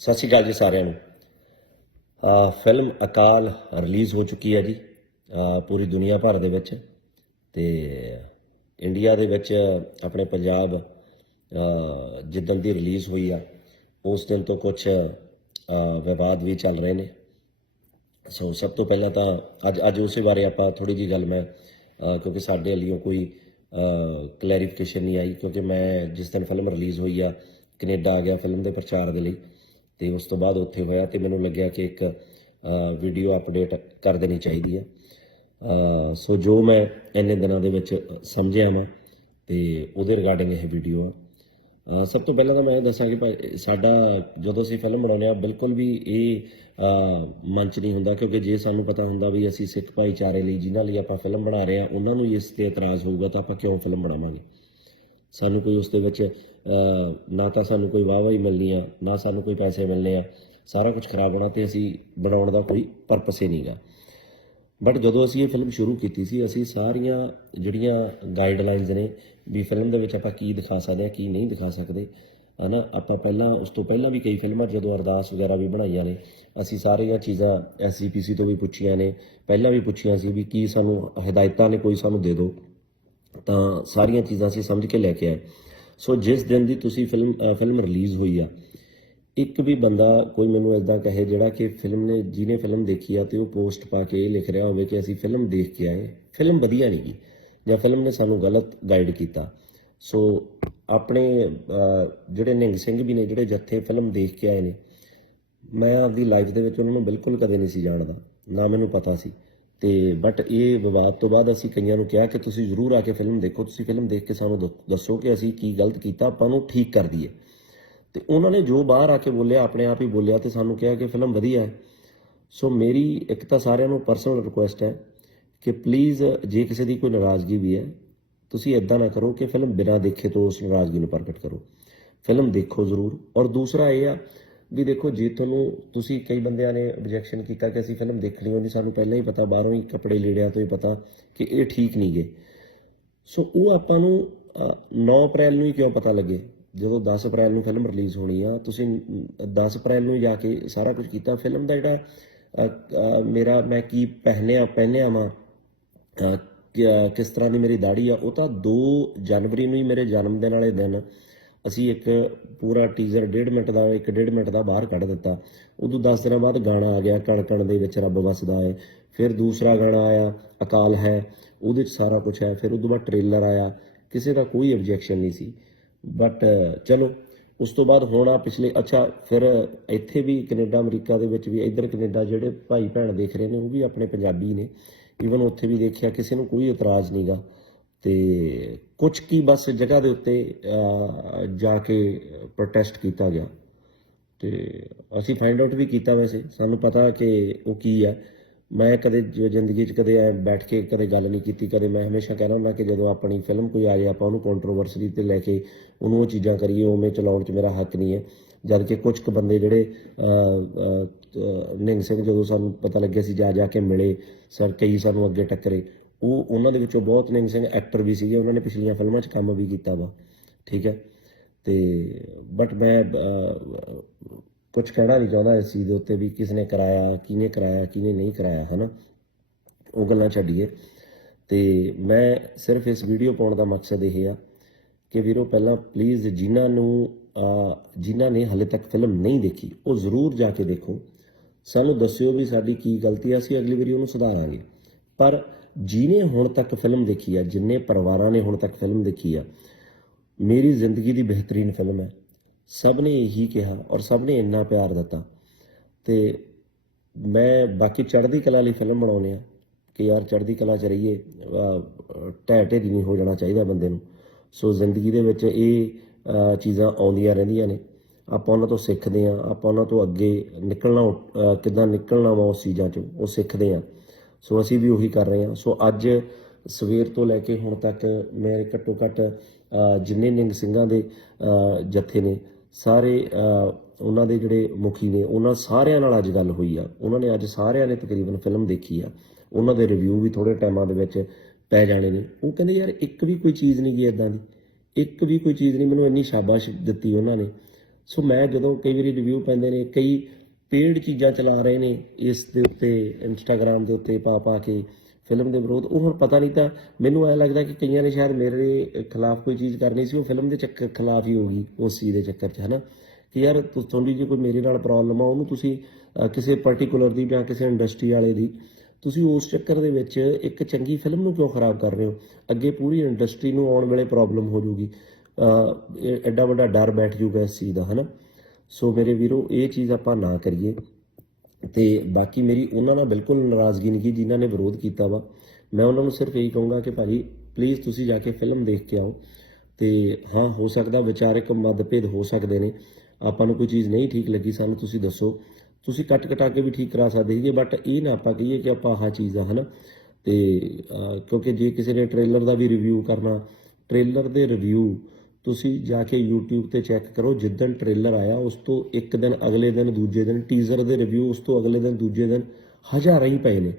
ਸਤਿ ਸ਼੍ਰੀ ਅਕਾਲ ਜੀ ਸਾਰਿਆਂ ਨੂੰ। ਆ ਫਿਲਮ ਅਕਾਲ ਰਿਲੀਜ਼ ਹੋ ਚੁੱਕੀ ਹੈ ਜੀ ਪੂਰੀ ਦੁਨੀਆ ਭਰ ਦੇ ਵਿੱਚ ਤੇ ਇੰਡੀਆ ਦੇ ਵਿੱਚ ਆਪਣੇ ਪੰਜਾਬ, ਅਹ ਜਿੱਦਣ ਦੀ ਰਿਲੀਜ਼ ਹੋਈ ਆ, ਉਸ ਦਿਨ ਤੋਂ ਕੁਝ ਵਿਵਾਦ ਵੀ ਚੱਲ ਰਹੇ ਨੇ। ਸੋ ਸਭ ਤੋਂ ਪਹਿਲਾਂ ਤਾਂ ਅੱਜ ਅੱਜ ਉਸੇ ਬਾਰੇ ਆਪਾਂ ਥੋੜੀ ਜੀ ਗੱਲ ਮੈਂ ਕਿਉਂਕਿ ਸਾਡੇ ਵੱਲੋਂ ਕੋਈ ਕਲੈਰੀਫਿਕੇਸ਼ਨ ਨਹੀਂ ਆਈ, ਕਿਉਂਕਿ ਮੈਂ ਜਿਸ ਦਿਨ ਫਿਲਮ ਰਿਲੀਜ਼ ਹੋਈ ਆ, ਕੈਨੇਡਾ ਆ ਗਿਆ ਫਿਲਮ ਦੇ ਪ੍ਰਚਾਰ ਦੇ ਲਈ। ਤੇ ਉਸ ਤੋਂ ਬਾਅਦ ਉੱਥੇ ਹੋਇਆ ਤੇ ਮੈਨੂੰ ਲੱਗਿਆ ਕਿ ਇੱਕ ਵੀਡੀਓ ਅਪਡੇਟ ਕਰ ਦੇਣੀ ਚਾਹੀਦੀ ਹੈ। ਸੋ ਜੋ ਮੈਂ ਇੰਨੇ ਦਿਨਾਂ ਦੇ ਵਿੱਚ ਸਮਝਿਆ ਮੈਂ ਤੇ ਉਹਦੇ ਰਿਗਾਰਡਿੰਗ ਇਹ ਵੀਡੀਓ ਆ। ਸਭ ਤੋਂ ਪਹਿਲਾਂ ਤਾਂ ਮੈਂ ਇਹ ਦੱਸਾਂ ਕਿ ਭਾਈ, ਸਾਡਾ ਜਦੋਂ ਅਸੀਂ ਫਿਲਮ ਬਣਾਉਂਦੇ ਆ ਬਿਲਕੁਲ ਵੀ ਇਹ ਮੰਚ ਨਹੀਂ ਹੁੰਦਾ ਕਿਉਂਕਿ ਜੇ ਸਾਨੂੰ ਪਤਾ ਹੁੰਦਾ ਵੀ ਅਸੀਂ ਸਿੱਖ ਭਾਈਚਾਰੇ ਲਈ, ਜਿਨ੍ਹਾਂ ਲਈ ਆਪਾਂ ਫਿਲਮ ਬਣਾ ਰਹੇ ਆ ਉਹਨਾਂ ਨੂੰ ਇਸ ਤੇ ਇਤਰਾਜ਼ ਹੋਊਗਾ ਤਾਂ ਆਪਾਂ ਕਿਉਂ ਫਿਲਮ ਬਣਾਵਾਂਗੇ। ਸਾਨੂੰ ਕੋਈ ਉਸ ਦੇ ਵਿੱਚ ਨਾ ਤਾਂ ਸਾਨੂੰ ਕੋਈ ਵਾਹਵਾਹੀ ਮਿਲਣੀ ਹੈ, ਨਾ ਸਾਨੂੰ ਕੋਈ ਪੈਸੇ ਮਿਲਣੇ ਆ ਸਾਰਾ ਕੁਝ ਖਰਾਬ ਹੋਣਾ ਤੇ ਅਸੀਂ ਬਣਾਉਣ ਦਾ ਕੋਈ ਪਰਪਸ ਹੀ ਨਹੀਂਗਾ। ਬਟ ਜਦੋਂ ਅਸੀਂ ਇਹ ਫਿਲਮ ਸ਼ੁਰੂ ਕੀਤੀ ਸੀ, ਅਸੀਂ ਸਾਰੀਆਂ ਜਿਹੜੀਆਂ ਗਾਈਡਲਾਈਨਸ ਨੇ ਵੀ ਫਿਲਮ ਦੇ ਵਿੱਚ ਆਪਾਂ ਕੀ ਦਿਖਾ ਸਕਦੇ ਆ ਕੀ ਨਹੀਂ ਦਿਖਾ ਸਕਦੇ, ਹਨਾ, ਆਪਾਂ ਪਹਿਲਾਂ, ਉਸ ਤੋਂ ਪਹਿਲਾਂ ਵੀ ਕਈ ਫਿਲਮਾਂ ਜਦੋਂ ਅਰਦਾਸ ਵਗੈਰਾ ਵੀ ਬਣਾਈਆਂ ਨੇ, ਅਸੀਂ ਸਾਰੀਆਂ ਚੀਜ਼ਾਂ ਐਸਜੀਪੀਸੀ ਤੋਂ ਵੀ ਪੁੱਛੀਆਂ ਨੇ, ਪਹਿਲਾਂ ਵੀ ਪੁੱਛੀਆਂ ਸੀ ਵੀ ਕੀ ਸਾਨੂੰ ਹਦਾਇਤਾਂ ਨੇ, ਕੋਈ ਸਾਨੂੰ ਦੇ ਦਿਓ। ਤਾਂ ਸਾਰੀਆਂ ਚੀਜ਼ਾਂ ਅਸੀਂ ਸਮਝ ਕੇ ਲੈ ਕੇ ਆਏ। ਸੋ ਜਿਸ ਦਿਨ ਦੀ ਤੁਸੀਂ ਫਿਲਮ ਫਿਲਮ ਰਿਲੀਜ਼ ਹੋਈ ਆ, ਇੱਕ ਵੀ ਬੰਦਾ ਕੋਈ ਮੈਨੂੰ ਇਦਾਂ ਕਹੇ ਜਿਹੜਾ ਕਿ ਫਿਲਮ ਨੇ, ਜਿਹਨੇ ਫਿਲਮ ਦੇਖੀ ਆ ਤੇ ਉਹ ਪੋਸਟ ਪਾ ਕੇ ਇਹ ਲਿਖ ਰਿਹਾ ਹੋਵੇ ਕਿ ਅਸੀਂ ਫਿਲਮ ਦੇਖ ਕੇ ਆਏ। ਫਿਲਮ ਵਧੀਆ ਨਹੀਂ ਗਈ ਜਾਂ ਫਿਲਮ ਨੇ ਸਾਨੂੰ ਗਲਤ ਗਾਈਡ ਕੀਤਾ। ਸੋ ਆਪਣੇ ਜਿਹੜੇ ਨਿੰਗ ਸਿੰਘ ਵੀ ਨੇ, ਜਿਹੜੇ ਜੱਥੇ ਫਿਲਮ ਦੇਖ ਕੇ ਆਏ ਨੇ, ਮੈਂ ਆਪਦੀ ਲਾਈਫ ਦੇ ਵਿੱਚ ਉਹਨਾਂ ਨੂੰ ਬਿਲਕੁਲ ਕਦੇ ਨਹੀਂ ਸੀ ਜਾਣਦਾ, ਨਾ ਮੈਨੂੰ ਪਤਾ ਸੀ। ਤੇ ਬਟ ਇਹ ਵਿਵਾਦ ਤੋਂ ਬਾਅਦ ਅਸੀਂ ਕਈਆਂ ਨੂੰ ਕਿਹਾ ਕਿ ਤੁਸੀਂ ਜ਼ਰੂਰ ਆ ਕੇ ਫਿਲਮ ਦੇਖੋ, ਤੁਸੀਂ ਫਿਲਮ ਦੇਖ ਕੇ ਸਾਨੂੰ ਦ- ਦੱਸੋ ਕਿ ਅਸੀਂ ਕੀ ਗਲਤ ਕੀਤਾ, ਆਪਾਂ ਨੂੰ ਠੀਕ ਕਰ ਦਈਏ। ਤੇ ਉਹਨਾਂ ਨੇ ਜੋ ਬਾਹਰ ਆ ਕੇ ਬੋਲਿਆ, ਆਪਣੇ ਆਪ ਹੀ ਬੋਲਿਆ ਤੇ ਸਾਨੂੰ ਕਿਹਾ ਕਿ ਫਿਲਮ ਵਧੀਆ ਹੈ। ਸੋ ਮੇਰੀ ਇੱਕ ਤਾਂ ਸਾਰਿਆਂ ਨੂੰ ਪਰਸਨਲ ਰਿਕੁਐਸਟ ਹੈ ਕਿ ਪਲੀਜ਼ ਜੇ ਕਿਸੇ ਦੀ ਕੋਈ ਨਾਰਾਜ਼ਗੀ ਵੀ ਹੈ, ਤੁਸੀਂ ਇਦਾਂ ਨਾ ਕਰੋ ਕਿ ਫਿਲਮ ਬਿਨਾਂ ਦੇਖੇ ਤੋਂ ਉਸ ਨਾਰਾਜ਼ਗੀ ਨੂੰ ਪ੍ਰਗਟ ਕਰੋ। ਫਿਲਮ ਦੇਖੋ ਜ਼ਰੂਰ। ਔਰ ਦੂਸਰਾ ਇਹ ਆ ਵੀ ਦੇਖੋ ਜੇ ਤੁਹਾਨੂੰ ਤੁਸੀਂ ਕਈ ਬੰਦਿਆਂ ਨੇ ਆਬਜੈਕਸ਼ਨ ਕੀਤਾ ਕਿ ਅਸੀਂ ਫਿਲਮ ਦੇਖਣੀ ਹੁੰਦੀ ਸਾਨੂੰ ਪਹਿਲਾਂ ਹੀ ਪਤਾ ਬਾਹਰੋਂ ਹੀ ਕੱਪੜੇ ਲੀੜਿਆਂ ਤੋਂ ਹੀ ਪਤਾ ਕਿ ਇਹ ਠੀਕ ਨਹੀਂ ਗਏ ਸੋ ਉਹ ਆਪਾਂ ਨੂੰ ਅ, 9 ਅਪ੍ਰੈਲ ਨੂੰ ਹੀ ਕਿਉਂ ਪਤਾ ਲੱਗੇ? ਜਦੋਂ 10 ਅਪ੍ਰੈਲ ਨੂੰ ਫਿਲਮ ਰਿਲੀਜ਼ ਹੋਣੀ ਆ ਤੁਸੀਂ ਅਮ, 10 ਅਪ੍ਰੈਲ ਨੂੰ ਜਾ ਕੇ ਸਾਰਾ ਕੁਝ ਕੀਤਾ। ਫਿਲਮ ਦਾ ਜਿਹੜਾ ਮੇਰਾ ਮੈਂ ਕੀ ਪਹਿਨਿਆ ਪਹਿਨਿਆ ਵਾਂ ਕਿਸ ਤਰ੍ਹਾਂ ਦੀ ਮੇਰੀ ਦਾੜੀ ਆ ਉਹ ਤਾਂ 2 ਜਨਵਰੀ ਨੂੰ ਹੀ ਮੇਰੇ ਜਨਮ ਦਿਨ ਵਾਲੇ ਦਿਨ ਅਸੀਂ ਇੱਕ ਪੂਰਾ ਟੀਜ਼ਰ 1.5 ਮਿੰਟ ਦਾ 1.5 ਮਿੰਟ ਦਾ ਬਾਹਰ ਕੱਢ ਦਿੱਤਾ। ਉਦੋਂ 10 ਦਿਨਾਂ ਬਾਅਦ ਗਾਣਾ ਆ ਗਿਆ ਕਣ ਕਣ ਦੇ ਵਿੱਚ ਰੱਬ ਵਸਦਾ ਹੈ ਫਿਰ ਦੂਸਰਾ ਗਾਣਾ ਆਇਆ, ਅਕਾਲ ਹੈ। ਉਹਦੇ 'ਚ ਸਾਰਾ ਕੁਝ ਹੈ। ਫਿਰ ਉਦੋਂ ਬਾਅਦ ਟ੍ਰੇਲਰ ਆਇਆ। ਕਿਸੇ ਦਾ ਕੋਈ ਆਬਜੈਕਸ਼ਨ ਨਹੀਂ ਸੀ। ਬਟ ਚਲੋ, ਉਸ ਤੋਂ ਬਾਅਦ ਹੁਣ ਆ ਪਿਛਲੇ, ਅੱਛਾ, ਫਿਰ ਇੱਥੇ ਵੀ ਕੈਨੇਡਾ, ਅਮਰੀਕਾ ਦੇ ਵਿੱਚ ਵੀ, ਇੱਧਰ ਕੈਨੇਡਾ ਜਿਹੜੇ ਭਾਈ ਭੈਣ ਦੇਖ ਰਹੇ ਨੇ, ਉਹ ਵੀ ਆਪਣੇ ਪੰਜਾਬੀ ਨੇ। ਈਵਨ ਉੱਥੇ ਵੀ ਦੇਖਿਆ, ਕਿਸੇ ਨੂੰ ਕੋਈ ਇਤਰਾਜ਼ ਨਹੀਂਗਾ ਤੇ ਕੁਝ ਕੀ ਬਸ ਜਗ੍ਹਾ ਦੇ ਉੱਤੇ ਜਾ ਕੇ ਪ੍ਰੋਟੈਸਟ ਕੀਤਾ ਗਿਆ। ਤੇ ਅਸੀਂ ਫਾਈਂਡ ਆਊਟ ਵੀ ਕੀਤਾ ਵੈਸੇ। ਸਾਨੂੰ ਪਤਾ ਕਿ ਉਹ ਕੀ ਆ। ਮੈਂ ਕਦੇ ਜ- ਜ਼ਿੰਦਗੀ 'ਚ ਕਦੇ ਐ ਬੈਠ ਕੇ ਕਦੇ ਗੱਲ ਨਹੀਂ ਕੀਤੀ। ਕਦੇ ਮੈਂ ਹਮੇਸ਼ਾ ਕਹਿੰਦਾ ਹੁੰਦਾ ਕਿ ਜਦੋਂ ਆਪਣੀ ਫਿਲਮ ਕੋਈ ਆ ਜਾਏ ਆਪਾਂ ਉਹਨੂੰ ਕੰਟਰੋਵਰਸੀ ਤੇ ਲੈ ਕੇ ਉਹਨੂੰ ਉਹ ਚੀਜ਼ਾਂ ਕਰੀਏ, ਉਵੇਂ ਚਲਾਉਣ 'ਚ ਮੇਰਾ ਹੱਕ ਨਹੀਂ ਹੈ। ਜਦ ਕਿ ਕੁਝ ਕੁ ਬੰਦੇ ਜਿਹੜੇ ਨਿੰਗ ਸਿੰਘ ਜਦੋਂ ਸਾਨੂੰ ਪਤਾ ਲੱਗਿਆ ਸੀ ਜਾ ਜਾ ਕੇ ਮਿਲੇ, ਸਰ ਕਈ ਸਾਨੂੰ ਅੱਗੇ ਟੱਕਰੇ। ਉਹ ਉਹਨਾਂ ਦੇ ਵਿੱਚੋਂ ਬਹੁਤ ਨਿੰਗ ਸਿੰਘ ਐਕਟਰ ਵੀ ਸੀਗੇ, ਉਹਨਾਂ ਨੇ ਪਿਛਲੀਆਂ ਫਿਲਮਾਂ 'ਚ ਕੰਮ ਵੀ ਕੀਤਾ ਵਾ, ਠੀਕ ਹੈ? ਤੇ ਬਟ ਮੈਂ ਕੁਝ ਕਹਿਣਾ ਨਹੀਂ ਚਾਹੁੰਦਾ ਇਸ ਚੀਜ਼ ਦੇ ਉੱਤੇ ਵੀ ਕਿਸ ਨੇ ਕਰਾਇਆ, ਕਿਹਨੇ ਕਰਾਇਆ, ਕਿਹਨੇ ਨਹੀਂ ਕਰਾਇਆ, ਹਨਾ? ਉਹ ਗੱਲਾਂ ਛੱਡੀਏ। ਤੇ ਮੈਂ ਸਿਰਫ ਇਸ ਵੀਡੀਓ ਪਾਉਣ ਦਾ ਮਕਸਦ ਇਹ ਆ ਕਿ ਵੀਰੋ, ਪਹਿਲਾਂ ਪਲੀਜ਼ ਜਿਨ੍ਹਾਂ ਨੂੰ ਜਿਨ੍ਹਾਂ ਨੇ ਹਲੇ ਤੱਕ ਫਿਲਮ ਨਹੀਂ ਦੇਖੀ, ਉਹ ਜ਼ਰੂਰ ਜਾ ਕੇ ਦੇਖੋ। ਸਾਨੂੰ ਦੱਸਿਓ ਵੀ ਸਾਡੀ ਕੀ ਗਲਤੀ ਆ, ਅਸੀਂ ਅਗਲੀ ਵਾਰੀ ਉਹਨੂੰ ਸੁਧਾਰਾਂਗੇ। ਪਰ ਜਿਨੇ ਹੁਣ ਤੱਕ ਫਿਲਮ ਦੇਖੀ ਆ ਜਿੰਨੇ ਪਰਿਵਾਰਾਂ ਨੇ ਹੁਣ ਤੱਕ ਫਿਲਮ ਦੇਖੀ ਆ ਮੇਰੀ ਜ਼ਿੰਦਗੀ ਦੀ ਬਿਹਤਰੀਨ ਫਿਲਮ ਹੈ। ਸਭ ਨੇ ਇਹੀ ਕਿਹਾ ਔਰ ਸਭ ਨੇ ਇੰਨਾ ਪਿਆਰ ਦਿੱਤਾ। ਤੇ ਮੈਂ ਬਾਕੀ ਚੜ੍ਹਦੀ ਕਲਾ ਲਈ ਫਿਲਮ ਬਣਾਉਨੇ ਆ ਕਿ ਯਾਰ ਚੜ੍ਹਦੀ ਕਲਾ ਚ ਰਹੀਏ ਅਹ, ਢਹਿ ਢੇਰੀ ਨਹੀਂ ਹੋ ਜਾਣਾ ਚਾਹੀਦਾ ਬੰਦੇ ਨੂੰ। ਸੋ ਜ਼ਿੰਦਗੀ ਦੇ ਵਿੱਚ ਇਹ ਚੀਜ਼ਾਂ ਆਉਂਦੀਆਂ ਰਹਿੰਦੀਆਂ ਨੇ। ਆਪਾਂ ਉਹਨਾਂ ਤੋਂ ਸਿੱਖਦੇ ਆ ਆਪਾਂ ਉਹਨਾਂ ਤੋਂ ਅੱਗੇ ਨਿਕਲਣਾ ਅਹ, ਕਿੱਦਾਂ ਨਿਕਲਣਾ ਵਾ ਉਸ ਚੀਜ਼ਾਂ ਚੋਂ ਉਹ ਸਿੱਖਦੇ ਆ। ਸੋ ਅਸੀਂ ਵੀ ਉਹੀ ਕਰ ਰਹੇ ਹਾਂ। ਸੋ ਅੱਜ ਸਵੇਰ ਤੋਂ ਲੈ ਕੇ ਹੁਣ ਤੱਕ ਮੇਰੇ ਘੱਟੋ ਘੱਟ ਜਿੰਨੇ ਨਿੰਗ ਸਿੰਘਾਂ ਦੇ ਜੱਥੇ ਨੇ, ਸਾਰੇ ਉਹਨਾਂ ਦੇ ਜਿਹੜੇ ਮੁਖੀ ਨੇ, ਉਹਨਾਂ ਸਾਰਿਆਂ ਨਾਲ ਅੱਜ ਗੱਲ ਹੋਈ ਆ। ਉਹਨਾਂ ਨੇ ਅੱਜ ਸਾਰਿਆਂ ਨੇ ਤਕਰੀਬਨ ਫਿਲਮ ਦੇਖੀ ਆ। ਉਹਨਾਂ ਦੇ ਰਿਵਿਊ ਵੀ ਥੋੜੇ ਟਾਈਮਾਂ ਦੇ ਵਿੱਚ ਪੈ ਜਾਣੇ ਨੇ। ਉਹ ਕਹਿੰਦੇ ਯਾਰ ਇੱਕ ਵੀ ਕੋਈ ਚੀਜ਼ ਨਹੀਂ ਜੀ ਇਦਾਂ ਦੀ। ਇੱਕ ਵੀ ਕੋਈ ਚੀਜ਼ ਨਹੀਂ, ਮੈਨੂੰ ਇੰਨੀ ਸ਼ਾਬਾਸ਼ ਦਿੱਤੀ ਉਹਨਾਂ ਨੇ। ਸੋ ਮੈਂ ਜਦੋਂ ਕਈ ਵਾਰੀ ਰਿਵਿਊ ਪੈਂਦੇ ਨੇ, ਕਈ ਪੇਡ ਚੀਜ਼ਾਂ ਚਲਾ ਰਹੇ ਨੇ ਇਸ ਦੇ ਉੱਤੇ ਇੰਸਟਾਗ੍ਰam ਦੇ ਉੱਤੇ ਪਾ ਪਾ ਕੇ ਫਿਲਮ ਦੇ ਵਿਰੋਧ। ਉਹ ਹੁਣ ਪਤਾ ਨਹੀਂ ਤਾਂ ਮੈਨੂੰ ਐ ਲੱਗਦਾ ਕਿ ਕਈਆਂ ਨੇ ਸ਼ਾਇਦ ਮੇਰੇ ਖਿਲਾਫ ਕੋਈ ਚੀਜ਼ ਕਰਨੀ ਸੀ, ਉਹ ਫਿਲਮ ਦੇ ਚੱਕਰ ਖਿਲਾਫ ਹੀ ਹੋਗੀ ਉਸ ਚੀਜ਼ ਦੇ ਚੱਕਰ 'ਚ, ਹਨਾ? ਕਿ ਯਾਰ ਤੁਹਾਨੂੰ ਜੇ ਕੋਈ ਮੇਰੇ ਨਾਲ ਪ੍ਰੋਬਲਮ ਆ, ਉਹਨੂੰ ਤੁਸੀਂ ਕਿਸੇ ਪਾਰਟਿਕੂਲਰ ਦੀ ਜਾਂ ਕਿਸੇ ਇੰਡਸਟਰੀ ਵਾਲੇ ਦੀ, ਤੁਸੀਂ ਉਸ ਚੱਕਰ ਦੇ ਵਿੱਚ ਇੱਕ ਚੰਗੀ ਫਿਲਮ ਨੂੰ ਕਿਉਂ ਖਰਾਬ ਕਰ ਰਹੇ ਹੋ? ਅੱਗੇ ਪੂਰੀ ਇੰਡਸਟਰੀ ਨੂੰ ਆਉਣ ਵੇਲੇ ਪ੍ਰੋਬਲਮ ਹੋ ਜੂਗੀ ਐਡਾ ਵੱਡਾ ਡਰ ਬੈਠ ਜੂਗਾ ਇਸ ਚੀਜ਼ ਦਾ, ਹਨਾ? ਸੋ ਮੇਰੇ ਵੀਰੋ, ਇਹ ਚੀਜ਼ ਆਪਾਂ ਨਾ ਕਰੀਏ ਤੇ ਬਾਕੀ ਮੇਰੀ ਉਹਨਾਂ ਨਾਲ ਬਿਲਕੁਲ ਨਾਰਾਜ਼ਗੀ ਨਹੀਂ ਗੀ ਜਿਨ੍ਹਾਂ ਨੇ ਵਿਰੋਧ ਕੀਤਾ ਵਾ। ਮੈਂ ਉਹਨਾਂ ਨੂੰ ਸਿਰਫ ਇਹੀ ਕਹੂੰਗਾ ਕਿ ਭਾਜੀ ਪਲੀਜ਼ ਤੁਸੀਂ ਜਾ ਕੇ ਫਿਲਮ ਦੇਖ ਕੇ ਆਓ ਤੇ ਹਾਂ, ਹੋ ਸਕਦਾ ਵਿਚਾਰਕ ਮਤਭੇਦ ਹੋ ਸਕਦੇ ਨੇ। ਆਪਾਂ ਨੂੰ ਕੋਈ ਚੀਜ਼ ਨਹੀਂ ਠੀਕ ਲੱਗੀ, ਸਾਨੂੰ ਤੁਸੀਂ ਦੱਸੋ। ਤੁਸੀਂ ਕੱਟ ਕਟਾ ਕੇ ਵੀ ਠੀਕ ਕਰਾ ਸਕਦੇ ਸੀਗੇ ਬਟ ਇਹ ਨਾ ਆਪਾਂ ਕਹੀਏ ਕਿ ਆਪਾਂ ਆਹ ਚੀਜ਼ ਆ, ਹਨਾ? ਤੇ ਕਿਉਂਕਿ ਜੇ ਕਿਸੇ ਨੇ ਟ੍ਰੇਲਰ ਦਾ ਵੀ ਰਿਵਿਊ ਕਰਨਾ ਟ੍ਰੇਲਰ ਦੇ ਰਿਵਿਊ ਤੁਸੀਂ ਜਾ ਕੇ YouTube ਤੇ ਚੈੱਕ ਕਰੋ, ਜਿੱਦਣ ਟ੍ਰੇਲਰ ਆਇਆ, ਉਸ ਤੋਂ ਇੱਕ ਦਿਨ, ਅਗਲੇ ਦਿਨ, ਦੂਜੇ ਦਿਨ ਟੀਜ਼ਰ ਦੇ ਰਿਵਿਊ ਉਸ ਤੋਂ ਅਗਲੇ ਦਿਨ, ਦੂਜੇ ਦਿਨ ਹਜ਼ਾਰਾਂ ਹੀ ਪਏ ਨੇ।